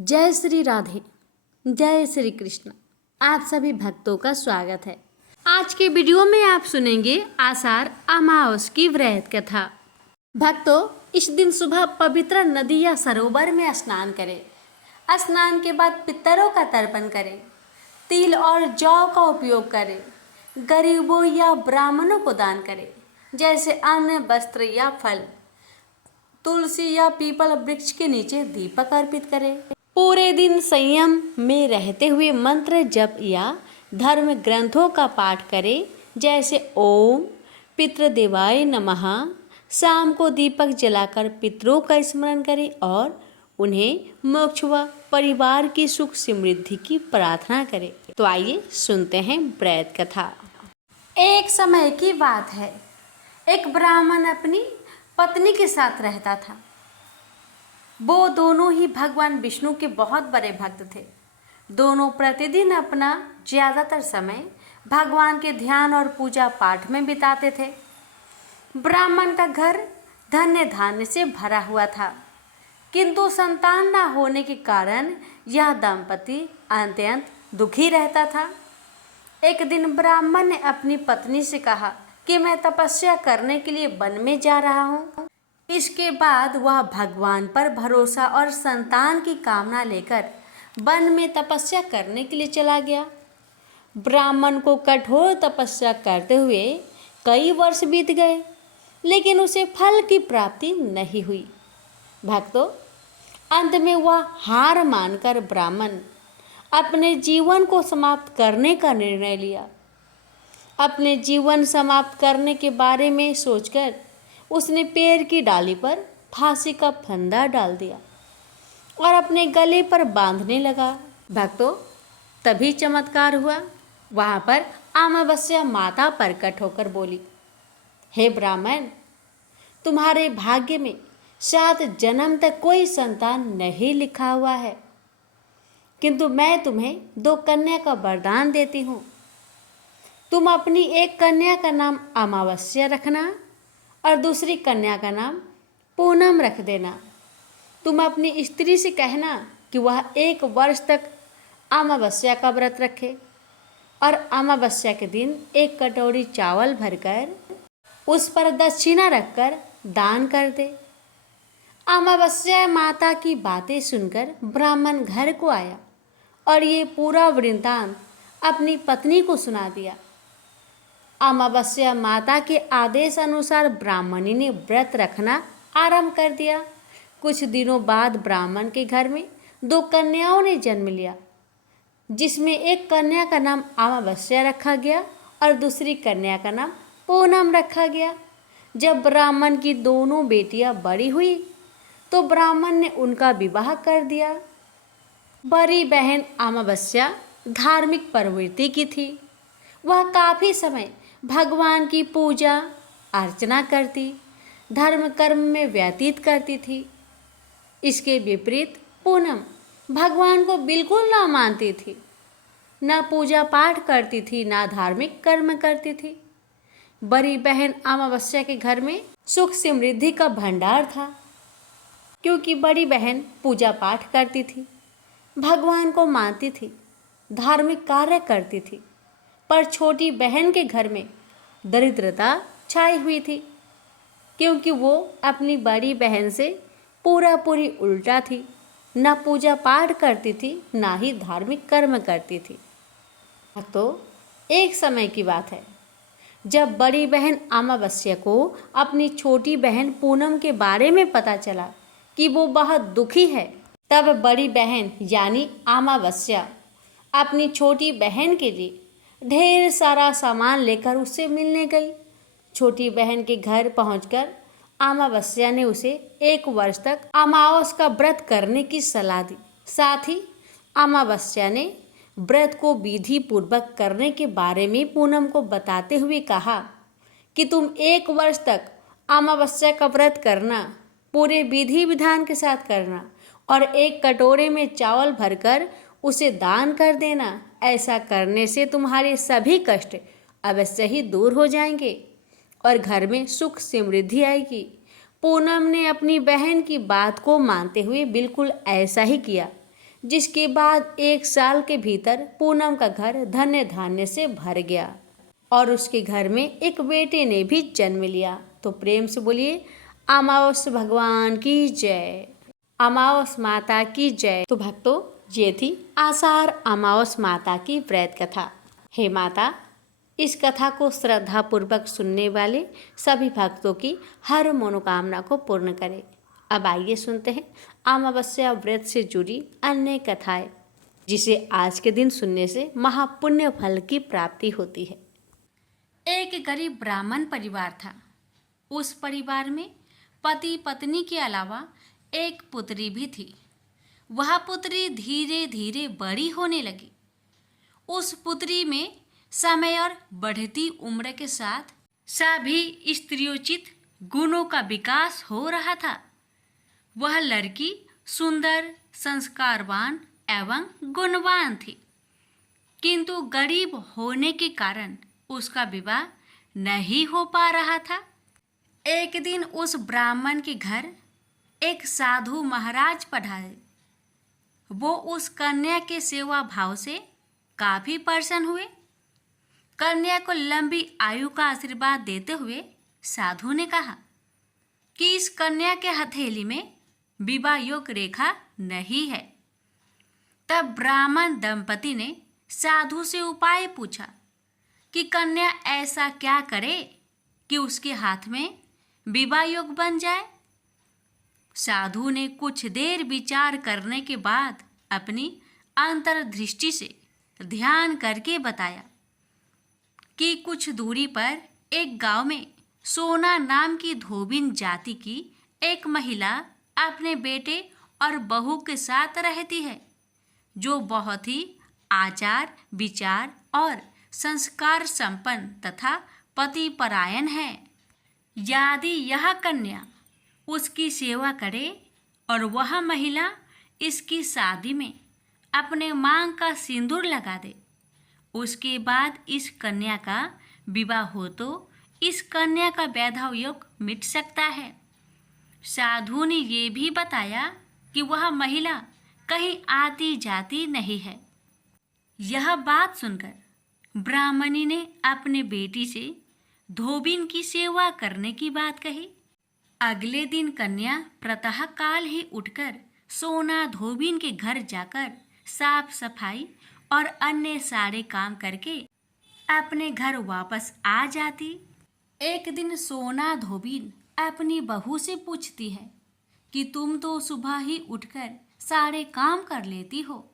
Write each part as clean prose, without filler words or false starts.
जय श्री राधे, जय श्री कृष्ण। आप सभी भक्तों का स्वागत है। आज के वीडियो में आप सुनेंगे आषाढ़ अमावस की व्रत कथा। भक्तों, इस दिन सुबह पवित्र नदी या सरोवर में स्नान करें। स्नान के बाद पितरों का तर्पण करें। तिल और जौ का उपयोग करें। गरीबों या ब्राह्मणों को दान करें, जैसे अन्न, वस्त्र या फल। तुलसी या पीपल वृक्ष के नीचे दीपक अर्पित करें। पूरे दिन संयम में रहते हुए मंत्र जप या धर्म ग्रंथों का पाठ करें, जैसे ओम पितृदेवाय नमः। शाम को दीपक जलाकर पितरों का स्मरण करें और उन्हें मोक्ष व परिवार की सुख समृद्धि की प्रार्थना करें। तो आइए सुनते हैं व्रत कथा। एक समय की बात है, एक ब्राह्मण अपनी पत्नी के साथ रहता था। वो दोनों ही भगवान विष्णु के बहुत बड़े भक्त थे। दोनों प्रतिदिन अपना ज़्यादातर समय भगवान के ध्यान और पूजा पाठ में बिताते थे। ब्राह्मण का घर धन्य धान्य से भरा हुआ था, किंतु संतान न होने के कारण यह दंपति अत्यंत दुखी रहता था। एक दिन ब्राह्मण ने अपनी पत्नी से कहा कि मैं तपस्या करने के लिए वन में जा रहा हूँ। इसके बाद वह भगवान पर भरोसा और संतान की कामना लेकर वन में तपस्या करने के लिए चला गया। ब्राह्मण को कठोर तपस्या करते हुए कई वर्ष बीत गए, लेकिन उसे फल की प्राप्ति नहीं हुई। भक्तों, अंत में वह हार मानकर ब्राह्मण अपने जीवन को समाप्त करने का निर्णय लिया। अपने जीवन समाप्त करने के बारे में सोचकर उसने पेड़ की डाली पर फांसी का फंदा डाल दिया और अपने गले पर बांधने लगा। भक्तों, तभी चमत्कार हुआ। वहाँ पर अमावस्या माता प्रकट होकर बोली, हे ब्राह्मण, तुम्हारे भाग्य में 7 जन्म तक कोई संतान नहीं लिखा हुआ है, किंतु मैं तुम्हें 2 कन्या का वरदान देती हूँ। तुम अपनी एक कन्या का नाम अमावस्या रखना और दूसरी कन्या का नाम पूनम रख देना। तुम अपनी स्त्री से कहना कि वह 1 वर्ष तक अमावस्या का व्रत रखे और अमावस्या के दिन 1 कटोरी चावल भरकर उस पर दक्षिणा रखकर दान कर दे। अमावस्या माता की बातें सुनकर ब्राह्मण घर को आया और ये पूरा वृत्तांत अपनी पत्नी को सुना दिया। अमावस्या माता के आदेश अनुसार ब्राह्मणी ने व्रत रखना आरंभ कर दिया। कुछ दिनों बाद ब्राह्मण के घर में 2 कन्याओं ने जन्म लिया, जिसमें एक कन्या का नाम अमावस्या रखा गया और दूसरी कन्या का नाम पूनम रखा गया। जब ब्राह्मण की दोनों बेटियां बड़ी हुई तो ब्राह्मण ने उनका विवाह कर दिया। बड़ी बहन अमावस्या धार्मिक प्रवृत्ति की थी। वह काफ़ी समय भगवान की पूजा अर्चना करती, धर्म कर्म में व्यतीत करती थी। इसके विपरीत पूनम भगवान को बिल्कुल ना मानती थी, ना पूजा पाठ करती थी, ना धार्मिक कर्म करती थी। बड़ी बहन अमावस्या के घर में सुख समृद्धि का भंडार था, क्योंकि बड़ी बहन पूजा पाठ करती थी, भगवान को मानती थी, धार्मिक कार्य करती थी। पर छोटी बहन के घर में दरिद्रता छाई हुई थी, क्योंकि वो अपनी बड़ी बहन से पूरी उल्टा थी। न पूजा पाठ करती थी, ना ही धार्मिक कर्म करती थी। तो एक समय की बात है, जब बड़ी बहन अमावस्या को अपनी छोटी बहन पूनम के बारे में पता चला कि वो बहुत दुखी है, तब बड़ी बहन यानी अमावस्या अपनी छोटी बहन के लिए ढेर सारा सामान लेकर उससे मिलने गई। छोटी बहन के घर पहुंचकर अमावस्या ने उसे 1 वर्ष तक अमावस का व्रत करने की सलाह दी। साथ ही अमावस्या ने व्रत को विधि पूर्वक करने के बारे में पूनम को बताते हुए कहा कि तुम 1 वर्ष तक अमावस्या का व्रत करना, पूरे विधि विधान के साथ करना और 1 कटोरे में चावल भरकर उसे दान कर देना। ऐसा करने से तुम्हारे सभी कष्ट अवश्य ही दूर हो जाएंगे और घर में सुख समृद्धि आएगी। पूनम ने अपनी बहन की बात को मानते हुए बिल्कुल ऐसा ही किया, जिसके बाद 1 साल के भीतर पूनम का घर धन्य धान्य से भर गया और उसके घर में एक बेटे ने भी जन्म लिया। तो प्रेम से बोलिए अमावस भगवान की जय, अमावस माता की जय। तो भक्तों, ये थी आषाढ़ अमावस माता की व्रत कथा। हे माता, इस कथा को श्रद्धा पूर्वक सुनने वाले सभी भक्तों की हर मनोकामना को पूर्ण करे। अब आइए सुनते हैं अमावस्या व्रत से जुड़ी अन्य कथाएं, जिसे आज के दिन सुनने से महापुण्य फल की प्राप्ति होती है। एक गरीब ब्राह्मण परिवार था। उस परिवार में पति पत्नी के अलावा एक पुत्री भी थी। वह पुत्री धीरे धीरे बड़ी होने लगी। उस पुत्री में समय और बढ़ती उम्र के साथ सभी स्त्रियोचित गुणों का विकास हो रहा था। वह लड़की सुंदर, संस्कारवान एवं गुणवान थी, किंतु गरीब होने के कारण उसका विवाह नहीं हो पा रहा था। एक दिन उस ब्राह्मण के घर एक साधु महाराज पधारे। वो उस कन्या के सेवा भाव से काफी प्रसन्न हुए। कन्या को लंबी आयु का आशीर्वाद देते हुए साधु ने कहा कि इस कन्या के हथेली में विवाह योग रेखा नहीं है। तब ब्राह्मण दंपति ने साधु से उपाय पूछा कि कन्या ऐसा क्या करे कि उसके हाथ में विवाह योग बन जाए। साधु ने कुछ देर विचार करने के बाद अपनी अंतर्दृष्टि से ध्यान करके बताया कि कुछ दूरी पर एक गांव में सोना नाम की धोबिन जाति की एक महिला अपने बेटे और बहू के साथ रहती है, जो बहुत ही आचार विचार और संस्कार संपन्न तथा पति परायण है। यदि यह कन्या उसकी सेवा करे और वह महिला इसकी शादी में अपने मांग का सिंदूर लगा दे, उसके बाद इस कन्या का विवाह हो तो इस कन्या का वैधव योग मिट सकता है। साधु ने ये भी बताया कि वह महिला कहीं आती जाती नहीं है। यह बात सुनकर ब्राह्मणी ने अपने बेटी से धोबिन की सेवा करने की बात कही। अगले दिन कन्या प्रातः काल ही उठकर सोना धोबिन के घर जाकर साफ सफाई और अन्य सारे काम करके अपने घर वापस आ जाती। एक दिन सोना धोबिन अपनी बहू से पूछती है कि तुम तो सुबह ही उठकर सारे काम कर लेती हो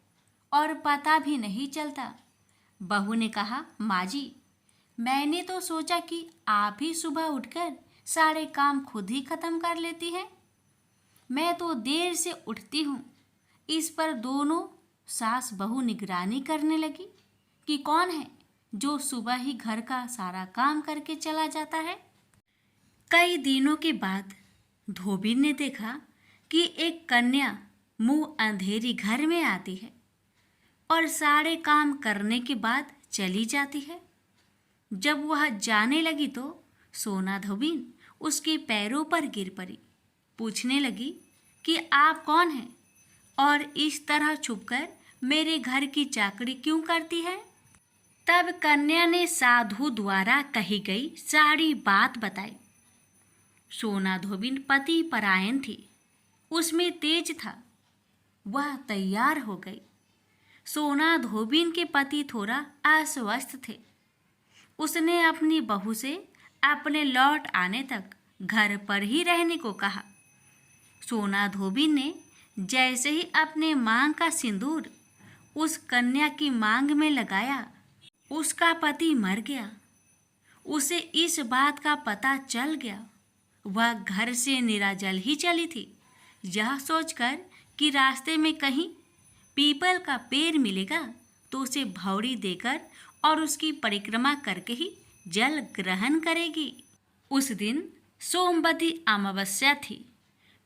और पता भी नहीं चलता। बहू ने कहा, माँ जी, मैंने तो सोचा कि आप ही सुबह उठकर सारे काम खुद ही खत्म कर लेती हैं। मैं तो देर से उठती हूँ। इस पर दोनों सास बहू निगरानी करने लगी कि कौन है जो सुबह ही घर का सारा काम करके चला जाता है। कई दिनों के बाद धोबिन ने देखा कि एक कन्या मुंह अंधेरी घर में आती है और सारे काम करने के बाद चली जाती है। जब वह जाने लगी तो सोना धोबिन उसके पैरों पर गिर पड़ी। पूछने लगी कि आप कौन हैं और इस तरह छुपकर मेरे घर की चाकरी क्यों करती है। तब कन्या ने साधु द्वारा कही गई सारी बात बताई। सोना धोबिन पति परायण थी, उसमें तेज था। वह तैयार हो गई। सोना धोबिन के पति थोड़ा अस्वस्थ थे। उसने अपनी बहू से अपने लौट आने तक घर पर ही रहने को कहा। सोना धोबिन ने जैसे ही अपने मांग का सिंदूर उस कन्या की मांग में लगाया, उसका पति मर गया। उसे इस बात का पता चल गया। वह घर से निराजल ही चली थी, यह सोचकर कि रास्ते में कहीं पीपल का पेड़ मिलेगा तो उसे भौरी देकर और उसकी परिक्रमा करके ही जल ग्रहण करेगी। उस दिन सोमवती अमावस्या थी।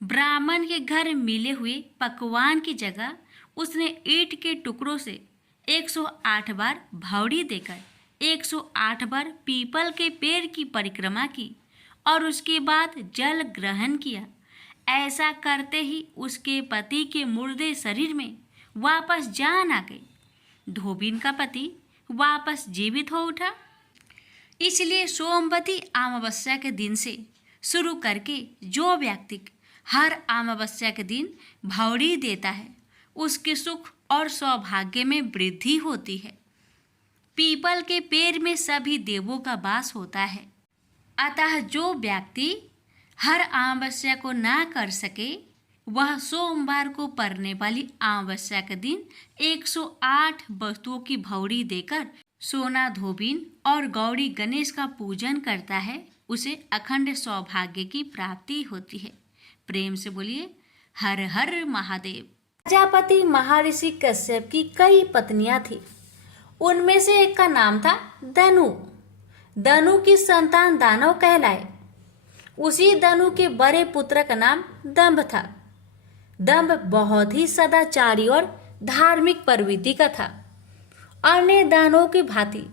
ब्राह्मण के घर मिले हुए पकवान की जगह उसने ईंट के टुकड़ों से 108 बार भौरी देकर 108 बार पीपल के पेड़ की परिक्रमा की और उसके बाद जल ग्रहण किया। ऐसा करते ही उसके पति के मुर्दे शरीर में वापस जान आ गई। धोबिन का पति वापस जीवित हो उठा। इसलिए सोमवती अमावस्या के दिन से शुरू करके जो व्यक्ति हर अमावस्या के दिन भौरी देता है उसके सुख और सौभाग्य में वृद्धि होती है। पीपल के पेड़ में सभी देवों का वास होता है, अतः जो व्यक्ति हर अमावस्या को ना कर सके वह सोमवार को पड़ने वाली अमावस्या के दिन 108 वस्तुओं की भौरी देकर सोना धोबिन और गौरी गणेश का पूजन करता है, उसे अखंड सौभाग्य की प्राप्ति होती है। प्रेम से बोलिए हर हर महादेव। प्रजापति महर्षि कश्यप की कई पत्नियां थी। उनमें से एक का नाम था दनु। दनु की संतान दानव कहलाए। उसी दनु के बड़े पुत्र का नाम दंभ था। दंभ बहुत ही सदाचारी और धार्मिक प्रवृत्ति का था। अन्य दानवों की भांति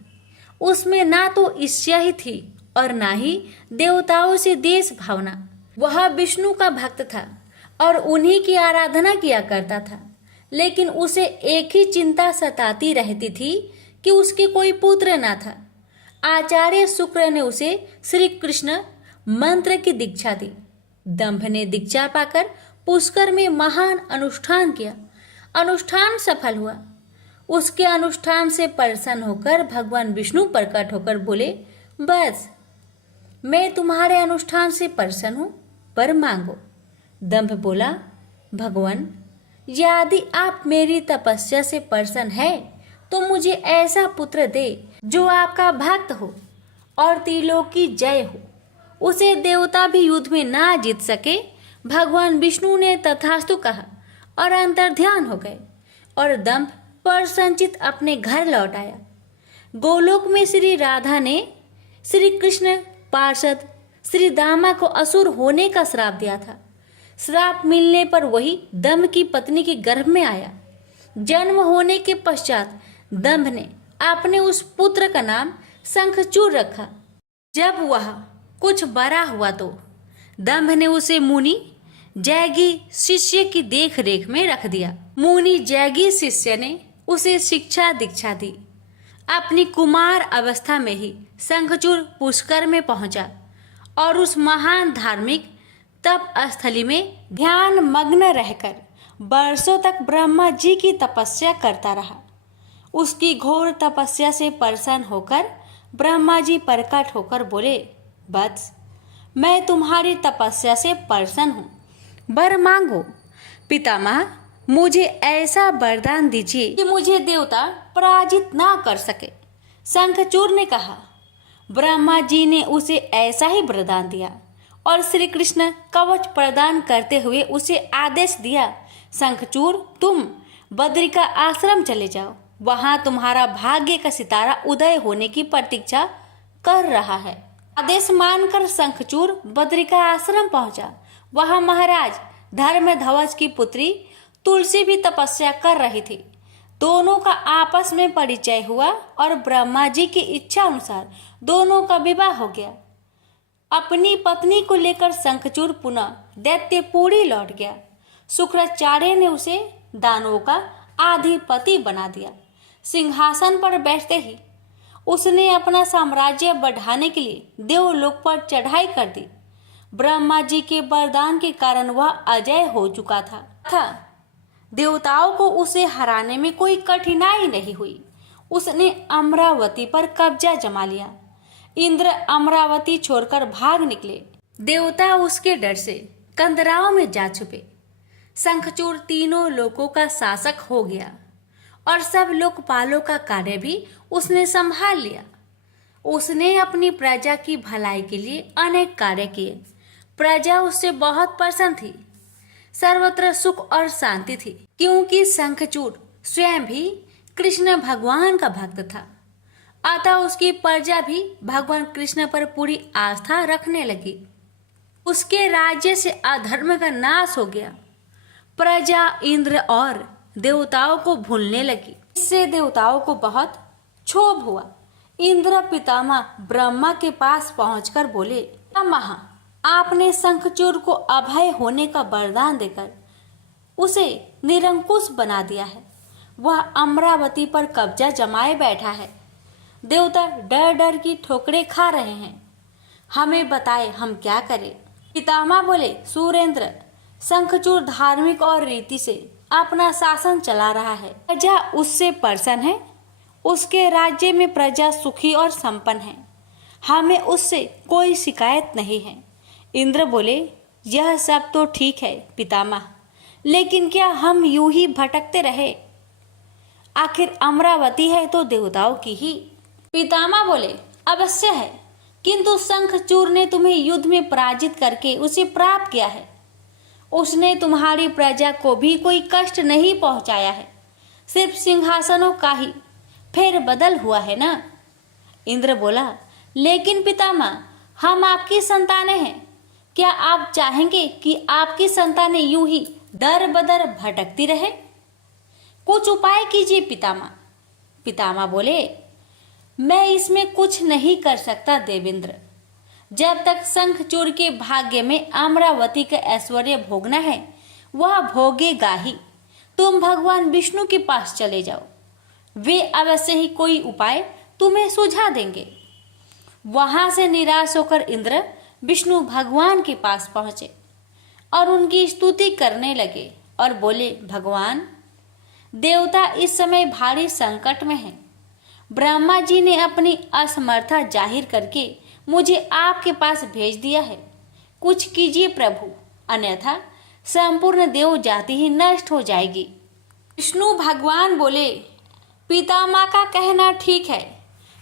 उसमें ना तो ईर्ष्या ही थी और ना ही देवताओं से देश भावना। वह विष्णु का भक्त था और उन्हीं की आराधना किया करता था, लेकिन उसे एक ही चिंता सताती रहती थी कि उसके कोई पुत्र ना था। आचार्य शुक्र ने उसे श्री कृष्ण मंत्र की दीक्षा दी। दंभ ने दीक्षा पाकर पुष्कर में महान अनुष्ठान किया। अनुष्ठान सफल हुआ। उसके अनुष्ठान से प्रसन्न होकर भगवान विष्णु प्रकट होकर बोले, बस मैं तुम्हारे अनुष्ठान से प्रसन्न हूँ, पर मांगो। दंभ बोला, भगवान यदि आप मेरी तपस्या से प्रसन्न है तो मुझे ऐसा पुत्र दे जो आपका भक्त हो और त्रिलोक की जय हो। उसे देवता भी युद्ध में ना जीत सके। भगवान विष्णु ने तथास्तु कहा और अंतर्ध्यान हो गए और दंभ प्रसन्नचित अपने घर लौट आया। गोलोक में श्री राधा ने श्री कृष्ण पार्षद श्री दामा को असुर होने का श्राप दिया था। श्राप मिलने पर वही दंभ की पत्नी के गर्भ में आया। जन्म होने के पश्चात दंभ ने अपने उस पुत्र का नाम शंखचूड़ रखा। जब वह कुछ बड़ा हुआ तो दंभ ने उसे मुनि जैगी शिष्य की देख रेख में रख दिया। मुनि जैगी शिष्य ने उसे शिक्षा दीक्षा दी। अपनी कुमार अवस्था में ही शंखचूड़ पुष्कर में पहुंचा और उस महान धार्मिक तप स्थली में ध्यान मग्न रहकर वर्षों तक ब्रह्मा जी की तपस्या करता रहा। उसकी घोर तपस्या से प्रसन्न होकर ब्रह्मा जी प्रकट होकर बोले, वत्स मैं तुम्हारी तपस्या से प्रसन्न हूँ, वर मांगो। पितामह मुझे ऐसा वरदान दीजिए कि मुझे देवता पराजित ना कर सके। शंखचूड़ ने कहा। ब्रह्मा जी ने उसे ऐसा ही वरदान दिया और श्री कृष्ण कवच प्रदान करते हुए उसे आदेश दिया, शंखचूड़ तुम बद्रिका आश्रम चले जाओ, वहां तुम्हारा भाग्य का सितारा उदय होने की प्रतीक्षा कर रहा है। आदेश मानकर शंखचूड़ बद्रिका आश्रम पहुंचा। वहां महाराज धर्मध्वज की पुत्री तुलसी भी तपस्या कर रही थी। दोनों का आपस में परिचय हुआ और ब्रह्मा जी की इच्छा अनुसार दोनों का विवाह हो गया। अपनी पत्नी को लेकर शंखचूड़ पुनः दैत्यपुरी लौट गया। शुक्राचार्य ने उसे दानवों का आधिपति बना दिया। सिंहासन पर बैठते ही उसने अपना साम्राज्य बढ़ाने के लिए देवलोक पर चढ़ाई कर दी। ब्रह्मा जी के वरदान के कारण वह अजय हो चुका था। देवताओं को उसे हराने में कोई कठिनाई नहीं हुई। उसने अमरावती पर कब्जा जमा लिया। इंद्र अमरावती छोड़कर भाग निकले। देवता उसके डर से कंदराओं में जा छुपे। शंखचूड़ तीनों लोकों का शासक हो गया और सब लोकपालों का कार्य भी उसने संभाल लिया। उसने अपनी प्रजा की भलाई के लिए अनेक कार्य किए। प्रजा उससे बहुत प्रसन्न थी। सर्वत्र सुख और शांति थी, क्योंकि शंखचूड़ स्वयं भी कृष्ण भगवान का भक्त था। अतः उसकी प्रजा भी भगवान कृष्ण पर पूरी आस्था रखने लगी। उसके राज्य से अधर्म का नाश हो गया। प्रजा इंद्र और देवताओं को भूलने लगी। इससे देवताओं को बहुत क्षोभ हुआ। इंद्र पितामह ब्रह्मा के पास पहुंचकर बोले, पितामह आपने शंखचूड़ को अभय होने का वरदान देकर उसे निरंकुश बना दिया है। वह अमरावती पर कब्जा जमाए बैठा है। देवता डर डर की ठोकरें खा रहे हैं। हमें बताए हम क्या करें। पितामह बोले, सुरेंद्र, शंखचूड़ धार्मिक और रीति से अपना शासन चला रहा है। प्रजा उससे प्रसन्न है। उसके राज्य में प्रजा सुखी और संपन्न है। हमें उससे कोई शिकायत नहीं है। इंद्र बोले, यह सब तो ठीक है पितामह, लेकिन क्या हम यूं ही भटकते रहे? आखिर अमरावती है तो देवताओं की ही। पितामह बोले, अवश्य है, किंतु शंखचूड़ ने तुम्हें युद्ध में पराजित करके उसे प्राप्त किया है। उसने तुम्हारी प्रजा को भी कोई कष्ट नहीं पहुंचाया है। सिर्फ सिंहासनों का ही फेर बदल हुआ है ना। इंद्र बोला, लेकिन पितामह, हम आपकी संतानें हैं। क्या आप चाहेंगे कि आपकी संतानें यूं ही दर बदर भटकती रहे? कुछ उपाय कीजिए पितामह। पितामह बोले, मैं इसमें कुछ नहीं कर सकता देवेंद्र। जब तक शंखचूड़ के भाग्य में अमरावती का ऐश्वर्य भोगना है, वह भोगेगा ही। तुम भगवान विष्णु के पास चले जाओ, वे अवश्य ही कोई उपाय तुम्हें सुझा देंगे। वहां से निराश होकर इंद्र विष्णु भगवान के पास पहुंचे और उनकी स्तुति करने लगे और बोले, भगवान, देवता इस समय भारी संकट में हैं। ब्रह्मा जी ने अपनी असमर्थता जाहिर करके मुझे आपके पास भेज दिया है। कुछ कीजिए प्रभु, अन्यथा संपूर्ण देव जाति ही नष्ट हो जाएगी। विष्णु भगवान बोले, पितामह का कहना ठीक है।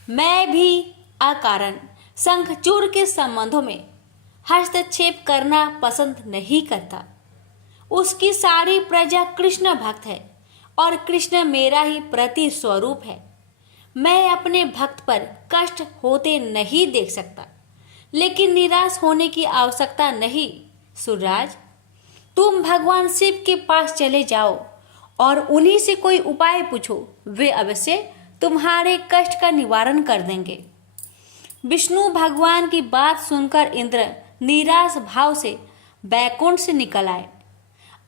मैं भी अकारण शंखचूड़ के संबंधों में हस्तक्षेप करना पसंद नहीं करता। उसकी सारी प्रजा कृष्ण भक्त है और कृष्ण मेरा ही प्रति स्वरूप है। मैं अपने भक्त पर कष्ट होते नहीं देख सकता, लेकिन निराश होने की आवश्यकता नहीं। सूर्यराज, तुम भगवान शिव के पास चले जाओ और उन्हीं से कोई उपाय पूछो। वे अवश्य तुम्हारे कष्ट का निवारण कर देंगे। विष्णु भगवान की बात सुनकर इंद्र निराश भाव से बैकुंठ से निकल आए।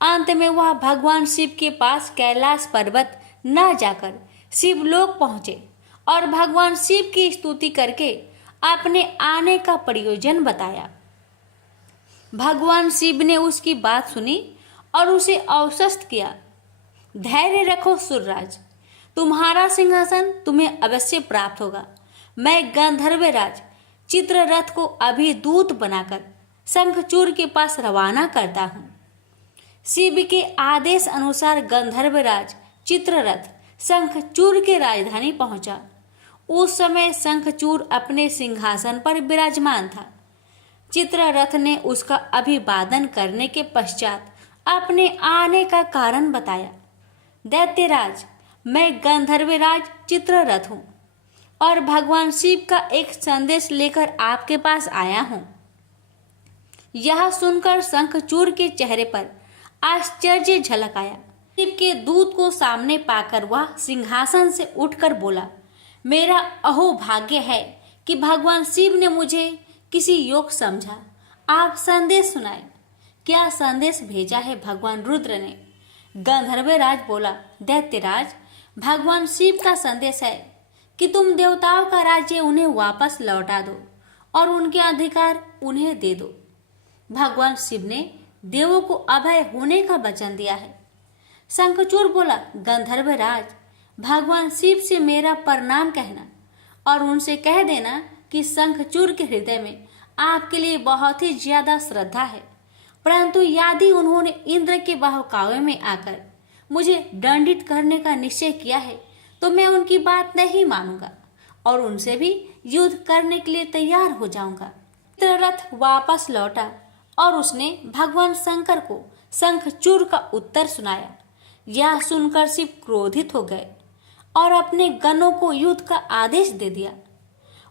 अंत में वह भगवान शिव के पास कैलाश पर्वत न जाकर शिवलोक पहुंचे और भगवान शिव की स्तुति करके अपने आने का प्रयोजन बताया। भगवान शिव ने उसकी बात सुनी और उसे आश्वस्त किया। धैर्य रखो सूर्यराज, तुम्हारा सिंहासन तुम्हें अवश्य प्राप्त होगा। मैं गंधर्वराज चित्ररथ को अभी दूत बनाकर शंखचूड़ के पास रवाना करता हूँ। शिव के आदेश अनुसार गंधर्वराज चित्ररथ शंखचूड़ के राजधानी पहुंचा। उस समय शंखचूड़ अपने सिंहासन पर विराजमान था। चित्ररथ ने उसका अभिवादन करने के पश्चात अपने आने का कारण बताया। दैत्यराज, मैं गंधर्वराज चित्ररथ हूँ और भगवान शिव का एक संदेश लेकर आपके पास आया हूँ। यह सुनकर शंखचूड़ के चेहरे पर आश्चर्य झलक आया। शिव के दूत को सामने पाकर वह सिंहासन से उठकर बोला, मेरा अहोभाग्य है कि भगवान शिव ने मुझे किसी योग समझा। आप संदेश सुनाए। क्या संदेश भेजा है भगवान रुद्र ने? गंधर्वराज बोला, दैत्यराज, भगवान शिव का संदेश है कि तुम देवताओं का राज्य उन्हें वापस लौटा दो और उनके अधिकार उन्हें दे दो। भगवान शिव ने देवों को अभय होने का वचन दिया है। शंखचूड़ बोला, गंधर्वराज, भगवान शिव से मेरा प्रणाम कहना और उनसे कह देना कि शंखचूड़ के हृदय में आपके लिए बहुत ही ज्यादा श्रद्धा है, परंतु यदि उन्होंने इंद्र के बहकावे में आकर मुझे दंडित करने का निश्चय किया है तो मैं उनकी बात नहीं मानूंगा और उनसे भी युद्ध करने के लिए तैयार हो जाऊंगा। चित्ररथ वापस लौटा और उसने भगवान शंकर को शंखचूड़ का उत्तर सुनाया। यह सुनकर शिव क्रोधित हो गए और अपने गणों को युद्ध का आदेश दे दिया।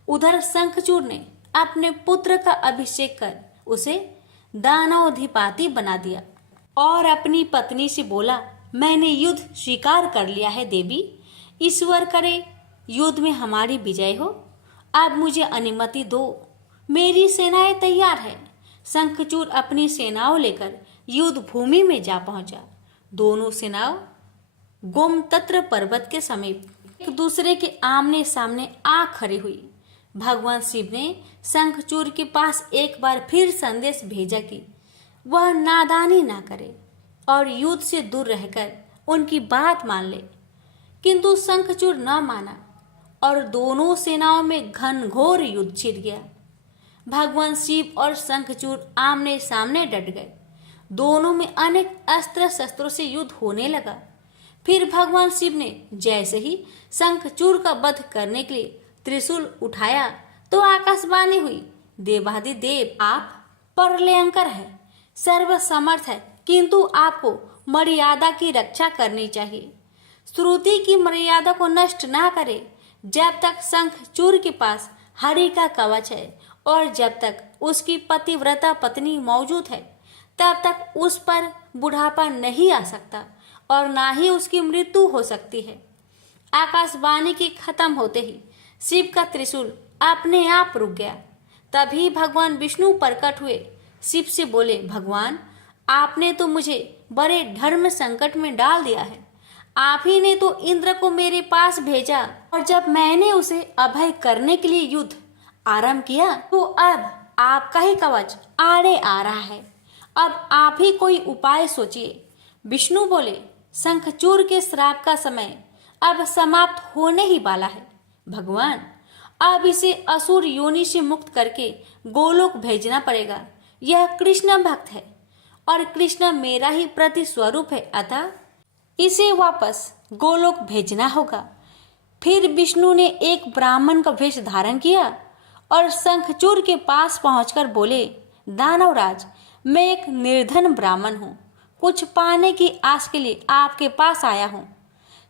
उधर शंखचूड़ ने अपने पुत्र का अभिषेक कर उसे दानवाधिपति बना दिया और अपनी पत्नी से बोला, मैंने युद्ध स्वीकार कर लिया है देवी, ईश्वर करे युद्ध में हमारी विजय हो। अब मुझे अनुमति दो, मेरी सेनाएं तैयार है। शंखचूड़ अपनी सेनाओं लेकर युद्ध भूमि में जा पहुंचा। दोनों सेनाओं गोमतत्र पर्वत के समीप एक दूसरे के आमने सामने आ खड़ी हुई। भगवान शिव ने शंखचूड़ के पास एक बार फिर संदेश भेजा कि वह नादानी ना करे और युद्ध से दूर रहकर उनकी बात मान ले, किंतु शंखचूड़ न माना और दोनों सेनाओं में घनघोर युद्ध छिड़ गया। भगवान शिव और शंखचूड़ आमने सामने डट गए। दोनों में अनेक अस्त्र शस्त्रों से युद्ध होने लगा। फिर भगवान शिव ने जैसे ही शंखचूड़ का वध करने के लिए त्रिशूल उठाया तो आकाशवाणी हुई, देवाधिदेव आप प्रलयंकर है, सर्वसमर्थ है, किंतु आपको मर्यादा की रक्षा करनी चाहिए। श्रुति की मर्यादा को नष्ट ना करे। जब तक शंखचूड़ के पास हरि का कवच है और जब तक उसकी पतिव्रता पत्नी मौजूद है तब तक उस पर बुढ़ापा नहीं आ सकता और ना ही उसकी मृत्यु हो सकती है। आकाशवाणी के खत्म होते ही शिव का त्रिशूल अपने आप रुक गया। तभी भगवान विष्णु प्रकट हुए। शिव से बोले, भगवान आपने तो मुझे बड़े धर्म संकट में डाल दिया है। आप ही ने तो इंद्र को मेरे पास भेजा और जब मैंने उसे अभय करने के लिए युद्ध आरंभ किया तो अब आपका ही कवच आड़े आ रहा है। अब आप ही कोई उपाय सोचिए। विष्णु बोले, शंखचूड़ के श्राप का समय अब समाप्त होने ही वाला है। भगवान अब इसे असुर योनि से मुक्त करके गोलोक भेजना पड़ेगा। यह कृष्ण भक्त है और कृष्ण मेरा ही प्रति स्वरूप है, अतः इसे वापस गोलोक भेजना होगा। फिर विष्णु ने एक ब्राह्मण का वेश धारण किया और शंखचूड़ के पास पहुंचकर बोले, दानवराज मैं एक निर्धन ब्राह्मण हूँ, कुछ पाने की आस के लिए आपके पास आया हूँ।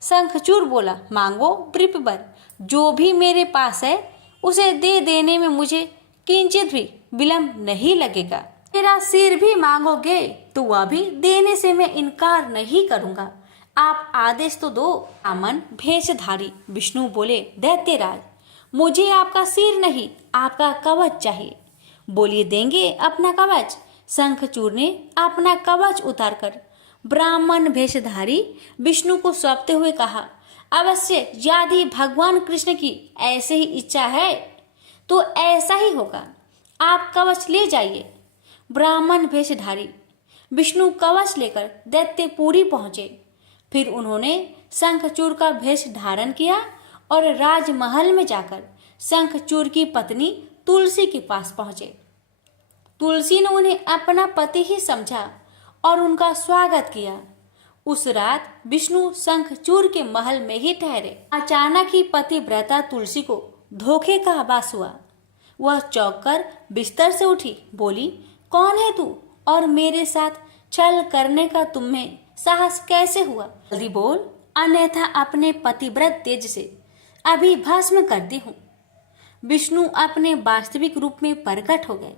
शंखचूड़ बोला, मांगो वृषभवर, जो भी मेरे पास है उसे दे देने में मुझे किंचित भी विलंब नहीं लगेगा। मेरा सिर भी मांगोगे तो वह भी देने से मैं इनकार नहीं करूंगा। आप आदेश तो दो। ब्राह्मण भेषधारी विष्णु बोले, दैत्यराज मुझे आपका सिर नहीं आपका कवच चाहिए। बोलिए, देंगे अपना कवच। शंखचूड़ ने अपना कवच उतारकर ब्राह्मण भेषधारी विष्णु को सौंपते हुए कहा, अवश्य यदि भगवान कृष्ण की ऐसे ही इच्छा है तो ऐसा ही होगा। आप कवच ले जाइए। ब्राह्मण भेषधारी विष्णु कवच लेकर दैत्यपुरी पहुंचे। फिर उन्होंने शंखचूड़ का भेष धारण किया और राजमहल में जाकर शंखचूड़ की पत्नी तुलसी के पास पहुंचे। तुलसी ने उन्हें अपना पति ही समझा और उनका स्वागत किया। उस रात विष्णु शंखचूड़ के महल में ही ठहरे। अचानक ही पतिव्रता तुलसी को धोखे का आभास हुआ। वह चौंक कर बिस्तर से उठी, बोली, कौन है तू और मेरे साथ छल करने का तुम्हें साहस कैसे हुआ? जल्दी बोल, अन्यथा अपने पतिव्रत तेज से अभी भस्म करती हूँ। विष्णु अपने वास्तविक रूप में प्रकट हो गए।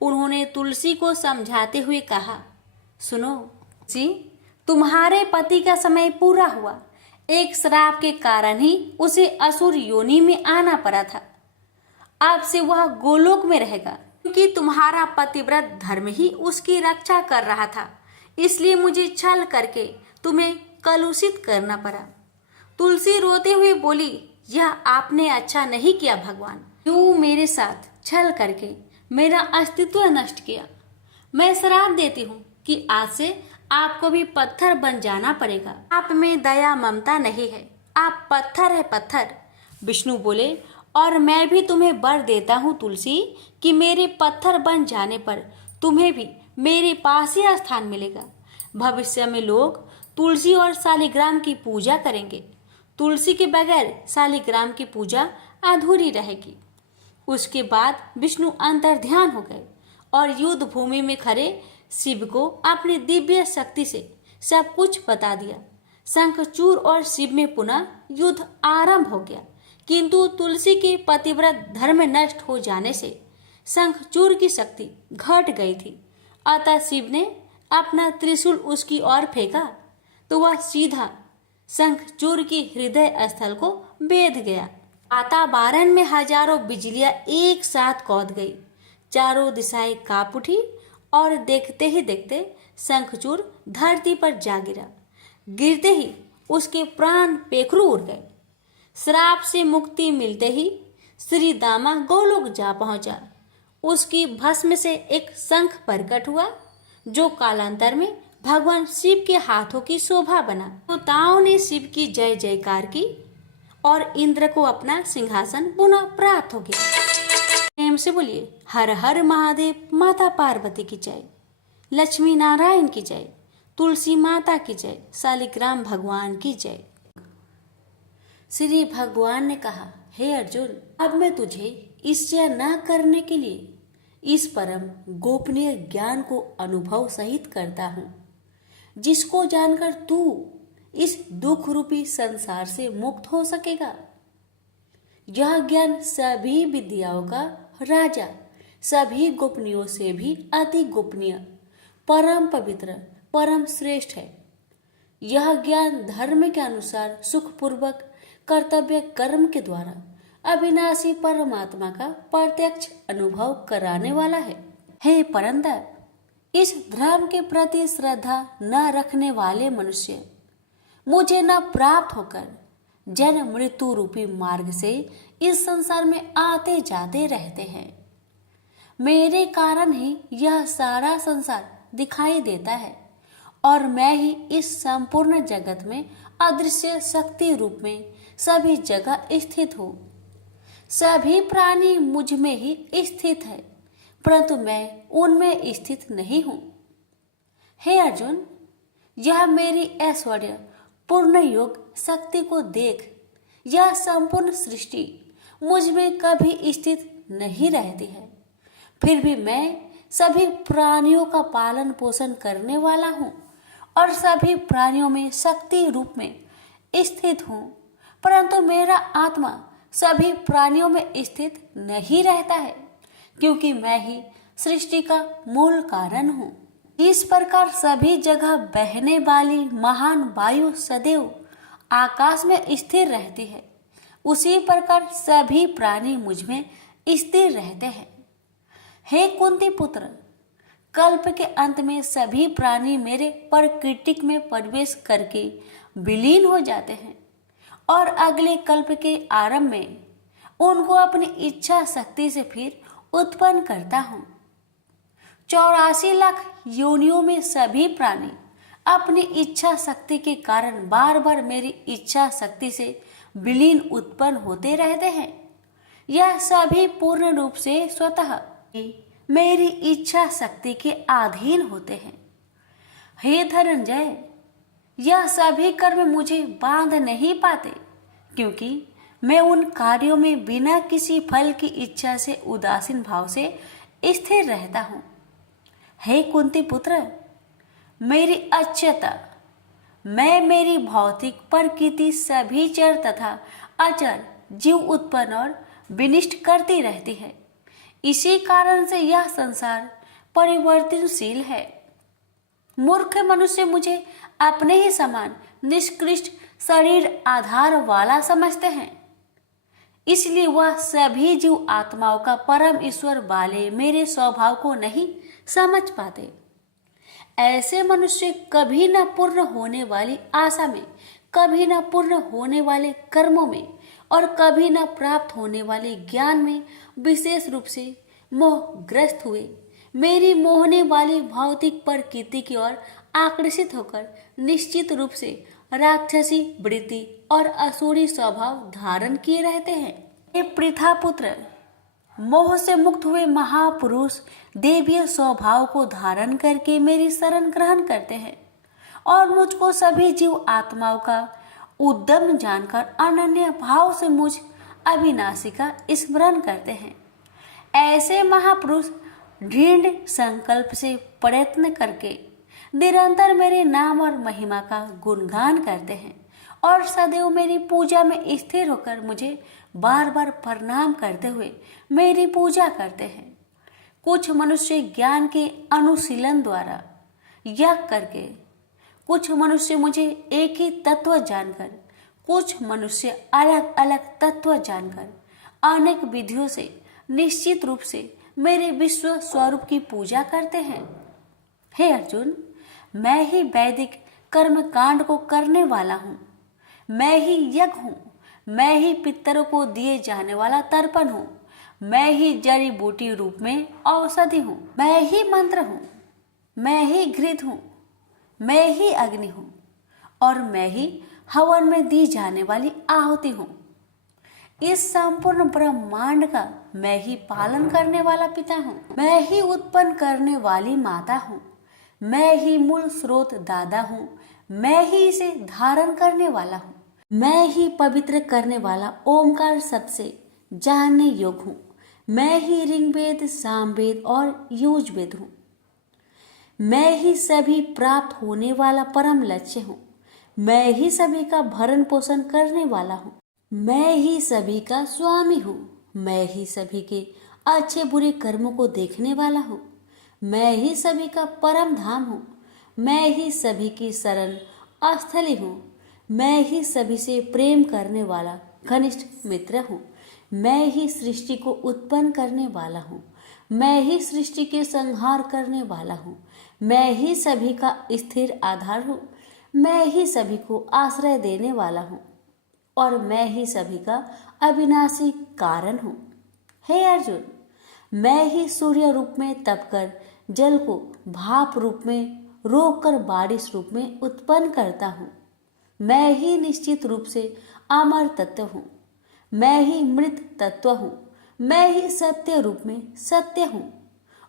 उन्होंने तुलसी को समझाते हुए कहा, सुनो जी, तुम्हारे पति का समय पूरा हुआ। एक श्राप के कारण ही उसे असुर योनि में आना पड़ा था। अब से वह गोलोक में रहेगा, क्योंकि तुम्हारा पतिव्रत धर्म ही उसकी रक्षा कर रहा था। इसलिए मुझे छल करके तुम्हें कलुषित करना पड़ा। तुलसी रोते हुए बोली, यह आपने अच्छा नहीं किया भगवान। क्यों मेरे साथ छल करके मेरा अस्तित्व नष्ट किया? मैं श्राप देती हूँ कि आज से आपको भी पत्थर बन जाना पड़ेगा। आप में दया ममता नहीं है, आप पत्थर है पत्थर। विष्णु बोले, और मैं भी तुम्हें वर देता हूँ तुलसी कि मेरे पत्थर बन जाने पर तुम्हें भी मेरे पास ही स्थान मिलेगा। भविष्य में लोग तुलसी और शालिग्राम की पूजा करेंगे। तुलसी के बगैर शालिग्राम की पूजा अधूरी रहेगी। उसके बाद विष्णु अंतर्ध्यान हो गए और युद्ध भूमि में खड़े शिव को अपनी दिव्य शक्ति से सब कुछ बता दिया। शंखचूड़ और शिव में पुनः युद्ध आरंभ हो गया, किंतु तुलसी के पतिव्रत धर्म नष्ट हो जाने से शंखचूड़ की शक्ति घट गई थी। अतः शिव ने अपना त्रिशूल उसकी ओर फेंका तो वह सीधा शंखचूड़ की हृदय स्थल को बेध गया। वातावरण में हजारों बिजलियां एक साथ कौंध गई। चारों दिशाएं कांप उठी और देखते ही देखते शंखचूड़ धरती पर जा गिरा। गिरते ही उसके प्राण पेखरू उड़ गए। श्राप से मुक्ति मिलते ही श्री दामा गोलोक जा पहुंचा। उसकी भस्म से एक शंख प्रकट हुआ जो कालांतर में भगवान शिव के हाथों की शोभा बना। देवताओं ने शिव की जय जयकार की और इंद्र को अपना सिंहासन पुनः प्राप्त हो गया। प्रेम से बोलिए हर हर महादेव। माता पार्वती की जय, लक्ष्मी नारायण की जय, तुलसी माता की जय, शालिग्राम भगवान की जय। श्री भगवान ने कहा, हे अर्जुन, अब मैं तुझे ईर्ष्या न करने के लिए इस परम गोपनीय ज्ञान को अनुभव सहित करता हूँ, जिसको जानकर तू इस दुख रूपी संसार से मुक्त हो सकेगा। यह ज्ञान सभी विद्याओं का राजा, सभी गोपनीयों से भी अति गोपनीय, परम पवित्र, परम श्रेष्ठ है। यह ज्ञान धर्म के अनुसार सुखपूर्वक कर्तव्य कर्म के द्वारा अविनाशी परमात्मा का प्रत्यक्ष अनुभव कराने वाला है। हे परंतप, इस धर्म के प्रति श्रद्धा न रखने वाले मनुष्य मुझे न प्राप्त होकर जन्म मृत्यु रूपी मार्ग से इस संसार में आते जाते रहते हैं। मेरे कारण ही यह सारा संसार दिखाई देता है और मैं ही इस संपूर्ण जगत में अदृश्य शक्ति रूप में सभी जगह स्थित हूँ। सभी प्राणी मुझ में ही स्थित है, परंतु मैं उनमें स्थित नहीं हूँ। हे अर्जुन, यह मेरी ऐश्वर्य पूर्ण योग शक्ति को देख। यह संपूर्ण सृष्टि मुझ में कभी स्थित नहीं रहती है, फिर भी मैं सभी प्राणियों का पालन पोषण करने वाला हूँ और सभी प्राणियों में शक्ति रूप में स्थित हूँ, परंतु मेरा आत्मा सभी प्राणियों में स्थित नहीं रहता है, क्योंकि मैं ही सृष्टि का मूल कारण हूँ। इस प्रकार सभी जगह बहने वाली महान वायु सदैव आकाश में स्थिर रहती है, उसी प्रकार सभी प्राणी मुझ में स्थिर रहते हैं। हे कुंती पुत्र, कल्प के अंत में सभी प्राणी मेरे प्रकृति में प्रवेश करके विलीन हो जाते हैं और अगले कल्प के आरंभ में उनको अपनी इच्छा शक्ति से फिर उत्पन्न करता हूँ। 84 लाख योनियों में सभी प्राणी अपनी इच्छा शक्ति के कारण बार बार मेरी इच्छा शक्ति से विलीन उत्पन्न होते रहते हैं। यह सभी पूर्ण रूप से स्वतः मेरी इच्छा शक्ति के अधीन होते हैं। हे धनंजय, यह सभी कर्म मुझे बांध नहीं पाते, क्योंकि मैं उन कार्यों में बिना किसी फल की इच्छा से उदासीन भाव से स्थिर रहता हूँ। हे कुंती पुत्र, मेरी अक्षयता, मैं मेरी भौतिक प्रकृति सभी चर तथा अचर जीव उत्पन्न और विनिष्ट करती रहती है। इसी कारण से यह संसार परिवर्तनशील है। मूर्ख मनुष्य मुझे अपने ही समान निष्कृष्ट शरीर आधार वाला समझते हैं, इसलिए वह सभी जीव आत्माओं का परम ईश्वर वाले मेरे स्वभाव को नहीं समझ पाते। ऐसे मनुष्य कभी न पूर्ण होने वाली आशा में, कभी न पूर्ण होने वाले कर्मों में और कभी न प्राप्त होने वाले ज्ञान में विशेष रूप से मोहग्रस्त हुए मेरी मोहने वाली भौतिक प्रकृति की ओर आकर्षित होकर निश्चित रूप से राक्षसी वृत्ति और असुरी स्वभाव धारण किए रहते हैं। ये पृथा पुत्र, मोह से मुक्त हुए महापुरुष देवीय स्वभाव को धारण करके मेरी शरण ग्रहण करते हैं और मुझको सभी जीव आत्माओं का उद्यम जानकर अनन्य भाव से मुझ अविनाशी का स्मरण करते हैं। ऐसे महापुरुष दृढ़ संकल्प से प्रयत्न करके निरंतर मेरे नाम और महिमा का गुणगान करते हैं और सदैव मेरी पूजा में स्थिर होकर मुझे बार बार प्रणाम करते हुए मेरी पूजा करते हैं। कुछ मनुष्य ज्ञान के अनुशीलन द्वारा यज्ञ करके, कुछ मनुष्य मुझे एक ही तत्व जानकर, कुछ मनुष्य अलग अलग तत्व जानकर अनेक विधियों से निश्चित रूप से मेरे विश्व स्वरूप की पूजा करते हैं। हे अर्जुन, मैं ही वैदिक कर्म कांड को करने वाला हूँ मैं ही यज्ञ हूँ, मैं ही पितरों को दिए जाने वाला तर्पण हूँ, मैं ही जड़ी बूटी रूप में औषधि हूँ, मैं ही मंत्र हूँ, मैं ही घृत हूँ, मैं ही अग्नि हूँ और मैं ही हवन में दी जाने वाली आहुति हूँ। इस संपूर्ण ब्रह्मांड का मैं ही पालन करने वाला पिता हूँ, मैं ही उत्पन्न करने वाली माता हूँ, मैं ही मूल स्रोत दादा हूँ, मैं ही इसे धारण करने वाला हूँ, मैं ही पवित्र करने वाला ओमकार शब्द से जानने योग्य हूँ, मैं ही ऋग्वेद, सामवेद और यजुर्वेद हूँ, मैं ही सभी प्राप्त होने वाला परम लक्ष्य हूँ, मैं ही सभी का भरण पोषण करने वाला हूँ, मैं ही सभी का स्वामी हूँ, मैं ही सभी के अच्छे बुरे कर्मों को देखने वाला हूँ, मैं ही सभी का परम धाम हूँ, मैं ही सभी की शरण स्थली हूँ, मैं ही सभी से प्रेम करने वाला घनिष्ठ मित्र हूँ, मैं ही सृष्टि को उत्पन्न करने वाला हूँ, मैं ही सृष्टि के संहार करने वाला हूँ, मैं ही सभी का स्थिर आधार हूँ, मैं ही सभी को आश्रय देने वाला हूँ और मैं ही सभी का अविनाशी कारण हूँ। हे अर्जुन, मैं ही सूर्य रूप में तपकर जल को भाप रूप में रोककर बारिश रूप में उत्पन्न करता हूँ, मैं ही निश्चित रूप से अमर तत्व हूँ, मैं ही मृत तत्व हूँ, मैं ही सत्य रूप में सत्य हूँ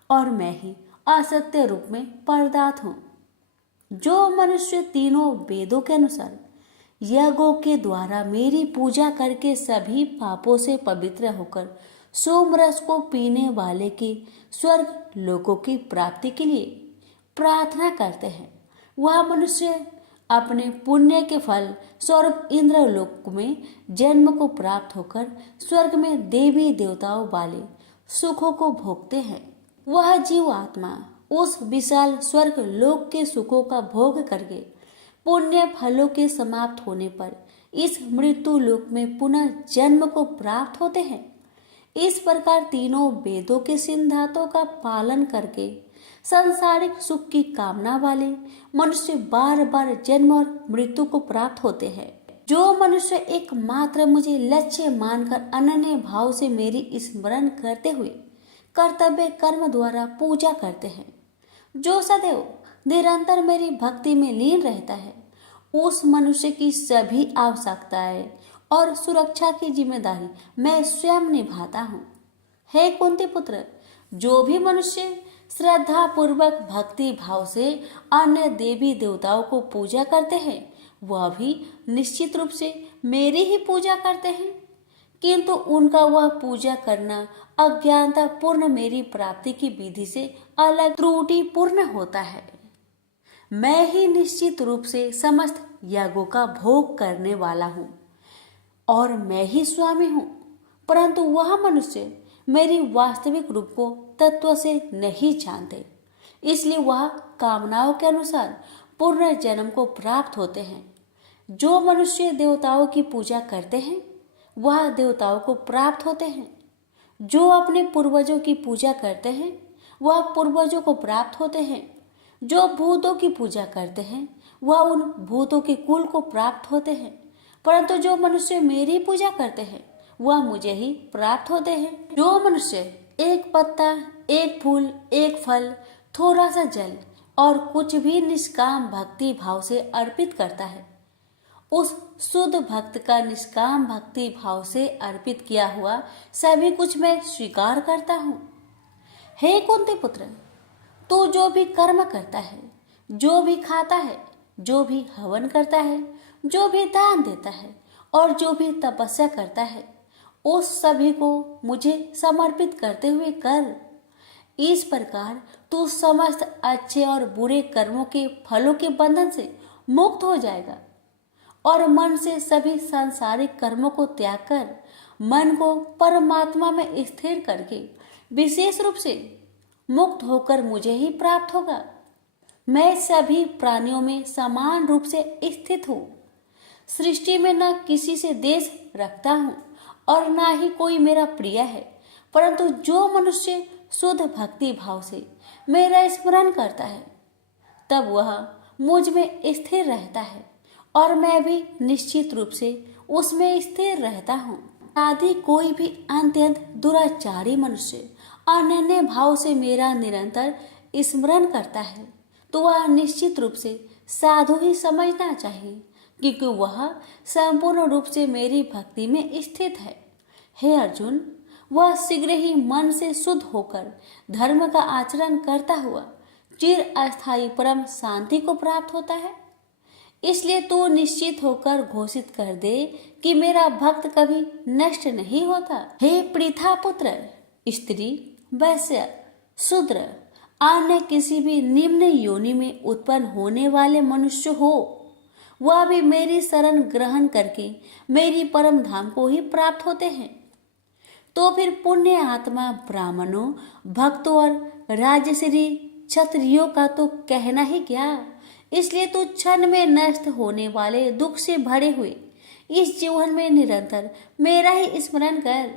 और मैं ही असत्य रूप में पदार्थ हूँ। जो मनुष्य तीनों वेदों के अनुसार यज्ञों के द्वारा मेरी पूजा करके सभी पापों से पवित्र होकर सोमरस को पीने वाले के स्वर्ग लोकों की प्राप्ति के लिए प्रार्थना करते हैं, वह मनुष्य अपने पुण्य के फल स्वर्ग इंद्रलोक में जन्म को प्राप्त होकर स्वर्ग में देवी देवताओं वाले सुखों को भोगते हैं। वह जीव आत्मा उस विशाल स्वर्ग लोक के सुखों का भोग करके पुण्य फलों के समाप्त होने पर इस मृत्यु लोक में पुनः जन्म को प्राप्त होते हैं। इस प्रकार तीनों वेदों के सिद्धांतों का पालन करके सांसारिक सुख की कामना वाले मनुष्य बार बार जन्म और मृत्यु को प्राप्त होते हैं। जो मनुष्य एकमात्र मुझे लक्ष्य मानकर अनन्य भाव से मेरी स्मरण करते हुए कर्तव्य कर्म द्वारा पूजा करते हैं, जो सदैव निरंतर मेरी भक्ति में लीन रहता है, उस मनुष्य की सभी आवश्यकताएं और सुरक्षा की जिम्मेदारी मैं स्वयं निभाता हूँ। हे कुंती पुत्र, जो भी मनुष्य श्रद्धा पूर्वक भक्ति भाव से अन्य देवी देवताओं को पूजा करते हैं, वह भी निश्चित रूप से मेरी ही पूजा करते हैं, किंतु उनका वह पूजा करना अज्ञानता पूर्ण मेरी प्राप्ति की विधि से अलग त्रुटि पूर्ण होता है। मैं ही निश्चित रूप से समस्त यागों का भोग करने वाला हूँ और मैं ही स्वामी हूँ, परंतु वह मनुष्य मेरी वास्तविक रूप को तत्व से नहीं जानते, इसलिए वह कामनाओं के अनुसार पूर्ण जन्म को प्राप्त होते हैं। जो मनुष्य देवताओं की पूजा करते हैं वह देवताओं को प्राप्त होते हैं, जो अपने पूर्वजों की पूजा करते हैं वह पूर्वजों को प्राप्त होते हैं, जो भूतों की पूजा करते हैं वह उन भूतों के कुल को प्राप्त होते हैं, परंतु जो मनुष्य मेरी पूजा करते हैं वह मुझे ही प्राप्त होते हैं। जो मनुष्य एक पत्ता, एक फूल, एक फल, थोड़ा सा जल और कुछ भी निष्काम भक्ति भाव से अर्पित करता है, उस शुद्ध भक्त का निष्काम भक्ति भाव से अर्पित किया हुआ सभी कुछ मैं स्वीकार करता हूँ। हे कुंती पुत्र, तू जो भी कर्म करता है, जो भी खाता है, जो भी हवन करता है, जो भी दान देता है और जो भी तपस्या करता है, उस सभी को मुझे समर्पित करते हुए कर। इस प्रकार तू समस्त अच्छे और बुरे कर्मों के फलों के बंधन से मुक्त हो जाएगा और मन से सभी सांसारिक कर्मों को त्याग कर मन को परमात्मा में स्थिर करके विशेष रूप से मुक्त होकर मुझे ही प्राप्त होगा। मैं सभी प्राणियों में समान रूप से स्थित हूँ। सृष्टि में न किसी से देश रखता हूँ और न ही कोई मेरा प्रिय है, परंतु जो मनुष्य शुद्ध भक्ति भाव से मेरा स्मरण करता है तब वह मुझ में स्थिर रहता है और मैं भी निश्चित रूप से उसमें स्थिर रहता हूँ। यदि कोई भी अत्यंत दुराचारी मनुष्य अनन्य भाव से मेरा निरंतर स्मरण करता है तो वह निश्चित रूप से साधु ही समझना चाहिए, क्योंकि वह संपूर्ण रूप से मेरी भक्ति में स्थित है। हे अर्जुन, वह शीघ्र ही मन से शुद्ध होकर धर्म का आचरण करता हुआ चिर अस्थायी परम शांति को प्राप्त होता है। इसलिए तू निश्चित होकर घोषित कर दे कि मेरा भक्त कभी नष्ट नहीं होता। हे पृथा पुत्र, स्त्री, वैश्य, शूद्र, अन्य किसी भी निम्न योनि में उत्पन्न होने वाले मनुष्य हो, वह भी मेरी शरण ग्रहण करके मेरी परम धाम को ही प्राप्त होते हैं। तो फिर पुण्य आत्मा ब्राह्मणों, भक्तों और राजश्री क्षत्रियों का तो कहना ही क्या। इसलिए तू क्षण में नष्ट होने वाले दुख से भरे हुए इस जीवन में निरंतर मेरा ही स्मरण कर।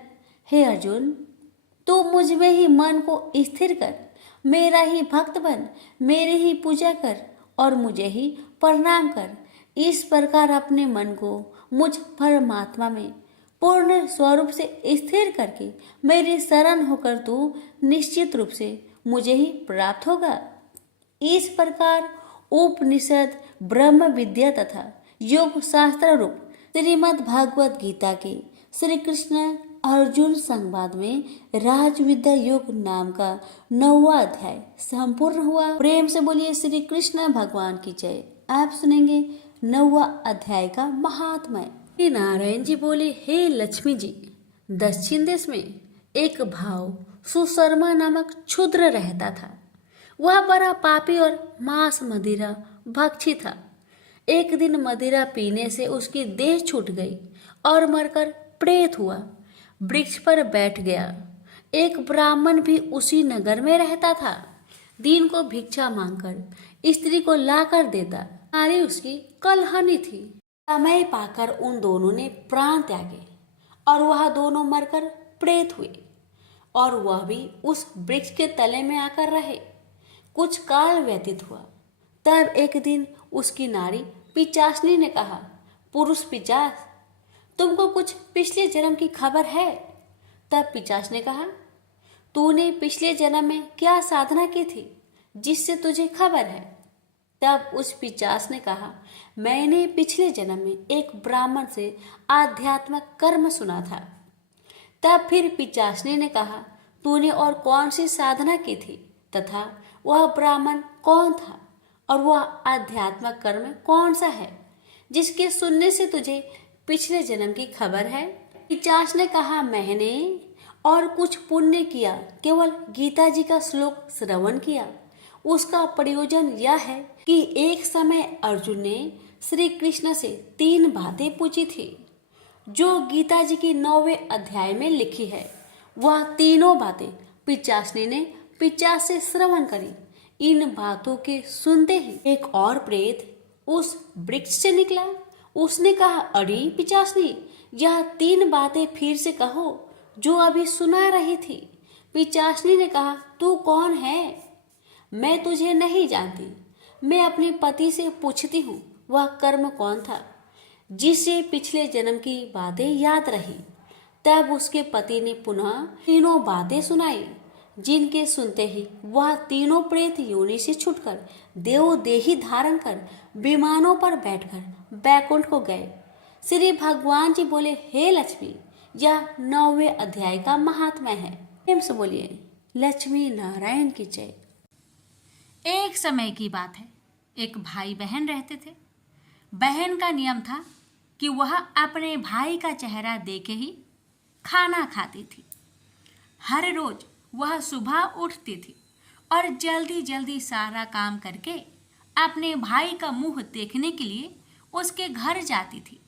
हे अर्जुन, तू मुझ में ही मन को स्थिर कर, मेरा ही भक्त बन, मेरी ही पूजा कर और मुझे ही प्रणाम कर। इस प्रकार अपने मन को मुझ परमात्मा में पूर्ण स्वरूप से स्थिर करके मेरी शरण होकर तू निश्चित रूप से मुझे ही प्राप्त होगा। इस प्रकार उपनिषद, ब्रह्म विद्या तथा योग शास्त्र रूप श्रीमद् भागवत गीता के श्री कृष्ण अर्जुन संवाद में राजविद्या योग नाम का 9वां अध्याय संपूर्ण हुआ। प्रेम से बोलिए श्री कृष्ण भगवान की जय। आप सुनेंगे 9वां अध्याय का महात्म्य। श्री नारायण जी बोले, हे लक्ष्मी जी, दक्षिण देश में एक भाव सुशर्मा नामक क्षुद्र रहता था। वह बड़ा पापी और मांस मदिरा भक्षी था। एक दिन मदिरा पीने से उसकी देह छूट गई और मरकर प्रेत हुआ। वृक्ष पर बैठ गया। एक ब्राह्मण भी उसी नगर में रहता था। दिन को भिक्षा मांगकर स्त्री को लाकर देता। नारी उसकी कलहनी थी। समय पाकर उन दोनों ने प्राण त्यागे और वह दोनों मरकर प्रेत हुए और वह भी उस वृक्ष के तले में आकर रहे। कुछ काल व्यतीत हुआ। तब एक दिन उसकी नारी पिचासनी ने कहा, पुरुष पिचास, तुमको कुछ पिछले जन्म की खबर है? तब पिचास ने कहा, तूने पिछले जन्म में क्या साधना की थी जिससे तुझे खबर है? तब उस पिचास ने कहा, मैंने पिछले जन्म में एक ब्राह्मण से आध्यात्मिक कर्म सुना था। तब फिर पिचासनी ने कहा, तूने और कौन सी साधना की थी तथा वह ब्राह्मण कौन था और वह आध्यात्मिक कर्म कौन सा है जिसके सुनने से तुझे पिछले जन्म की खबर है? पिचास ने कहा, मैंने और कुछ पुण्य किया, केवल गीता जी का श्लोक श्रवण किया। उसका प्रयोजन यह है कि एक समय अर्जुन ने श्री कृष्ण से 3 बातें पूछी थी जो गीता जी की 9वें अध्याय में लिखी है। वह तीनों बातें पिचासनी ने पिचास से श्रवण करी। इन बातों के सुनते ही एक और प्रेत उस वृक्ष से निकला। उसने कहा, अरे पिचासनी, यह 3 बातें फिर से कहो जो अभी सुना रही थी। पिचासनी ने कहा, तू कौन है? मैं तुझे नहीं जानती। मैं अपने पति से पूछती हूँ वह कर्म कौन था जिससे पिछले जन्म की बातें याद रही। तब उसके पति ने पुनः तीनों बातें सुनाई, जिनके सुनते ही वह तीनों प्रेत योनि से छूटकर देव देही धारण कर विमानों पर बैठकर बैकुंठ को गए। श्री भगवान जी बोले, हे लक्ष्मी, यह 9वें अध्याय का महात्म्य है। प्रेम से बोलिए लक्ष्मी नारायण की जय। एक समय की बात है, एक भाई बहन रहते थे। बहन का नियम था कि वह अपने भाई का चेहरा देखे ही खाना खाती थी। हर रोज वह सुबह उठती थी और जल्दी जल्दी सारा काम करके अपने भाई का मुंह देखने के लिए उसके घर जाती थी।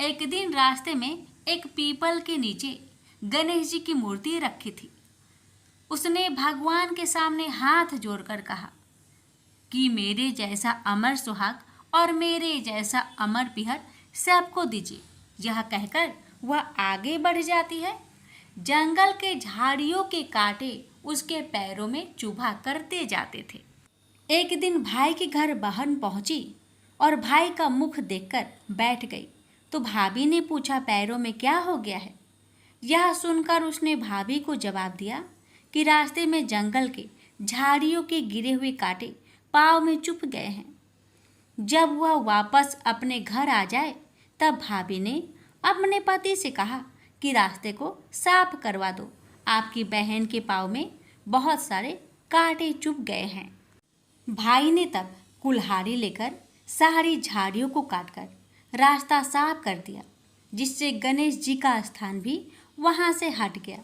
एक दिन रास्ते में एक पीपल के नीचे गणेश जी की मूर्ति रखी थी। उसने भगवान के सामने हाथ जोड़कर कहा कि मेरे जैसा अमर सुहाग और मेरे जैसा अमर पिहर सबको दीजिए। यह कहकर वह आगे बढ़ जाती है। जंगल के झाड़ियों के कांटे उसके पैरों में चुभा करते जाते थे। एक दिन भाई के घर बहन पहुंची और भाई का मुख देखकर बैठ गई। तो भाभी ने पूछा, पैरों में क्या हो गया है? यह सुनकर उसने भाभी को जवाब दिया कि रास्ते में जंगल के झाड़ियों के गिरे हुए कांटे पाँव में चुभ गए हैं। जब वह वापस अपने घर आ जाए तब भाभी ने अपने पति से कहा कि रास्ते को साफ करवा दो, आपकी बहन के पाँव में बहुत सारे कांटे चुभ गए हैं। भाई ने तब कुल्हाड़ी लेकर सारी झाड़ियों को काटकर रास्ता साफ कर दिया, जिससे गणेश जी का स्थान भी वहां से हट गया।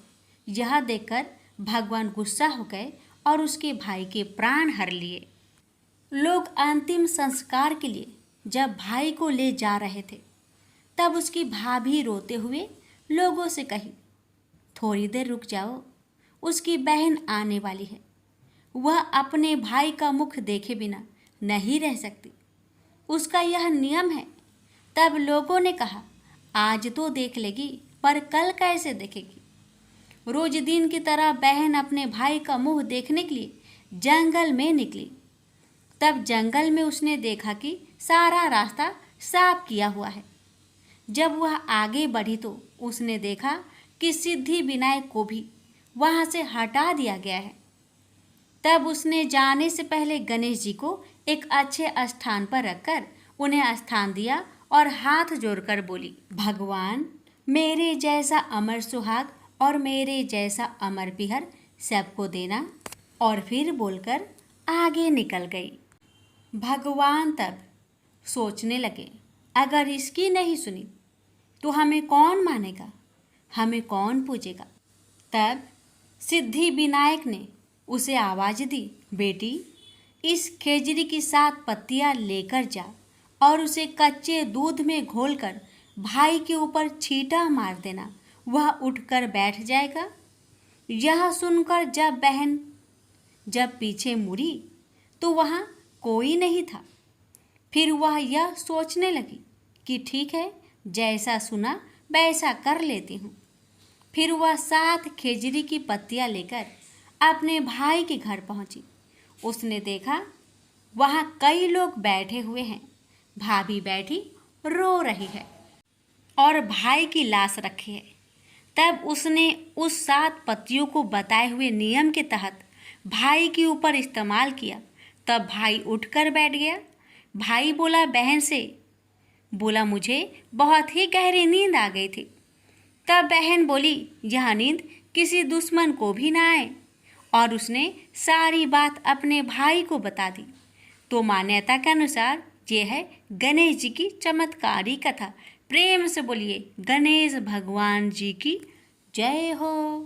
यह देखकर भगवान गुस्सा हो गए और उसके भाई के प्राण हर लिए। लोग अंतिम संस्कार के लिए जब भाई को ले जा रहे थे तब उसकी भाभी रोते हुए लोगों से कही, थोड़ी देर रुक जाओ, उसकी बहन आने वाली है, वह अपने भाई का मुख देखे बिना नहीं रह सकती, उसका यह नियम है। तब लोगों ने कहा, आज तो देख लेगी पर कल कैसे देखेगी? रोज दिन की तरह बहन अपने भाई का मुंह देखने के लिए जंगल में निकली। तब जंगल में उसने देखा कि सारा रास्ता साफ किया हुआ है। जब वह आगे बढ़ी तो उसने देखा कि सिद्धि विनायक को भी वहां से हटा दिया गया है। तब उसने जाने से पहले गणेश जी को एक अच्छे स्थान पर रखकर उन्हें स्थान दिया और हाथ जोड़कर बोली, भगवान मेरे जैसा अमर सुहाग और मेरे जैसा अमर पिहर सबको देना। और फिर बोलकर आगे निकल गई। भगवान तब सोचने लगे, अगर इसकी नहीं सुनी तो हमें कौन मानेगा, हमें कौन पूजेगा? तब सिद्धि विनायक ने उसे आवाज दी, बेटी इस खेजड़ी की 7 पत्तियां लेकर जा और उसे कच्चे दूध में घोलकर भाई के ऊपर छींटा मार देना, वह उठकर बैठ जाएगा। यह सुनकर जब बहन पीछे मुड़ी तो वहाँ कोई नहीं था। फिर वह यह सोचने लगी कि ठीक है, जैसा सुना वैसा कर लेती हूँ। फिर वह 7 खेजड़ी की पत्तियां लेकर अपने भाई के घर पहुंची। उसने देखा वहाँ कई लोग बैठे हुए हैं, भाभी बैठी रो रही है और भाई की लाश रखी है। तब उसने उस 7 पत्तियों को बताए हुए नियम के तहत भाई के ऊपर इस्तेमाल किया। तब भाई उठकर बैठ गया। भाई बोला बहन से, बोला मुझे बहुत ही गहरी नींद आ गई थी। तब बहन बोली, यह नींद किसी दुश्मन को भी ना आए, और उसने सारी बात अपने भाई को बता दी। तो मान्यता के अनुसार ये है गणेश जी की चमत्कारी कथा। प्रेम से बोलिए गणेश भगवान जी की जय हो।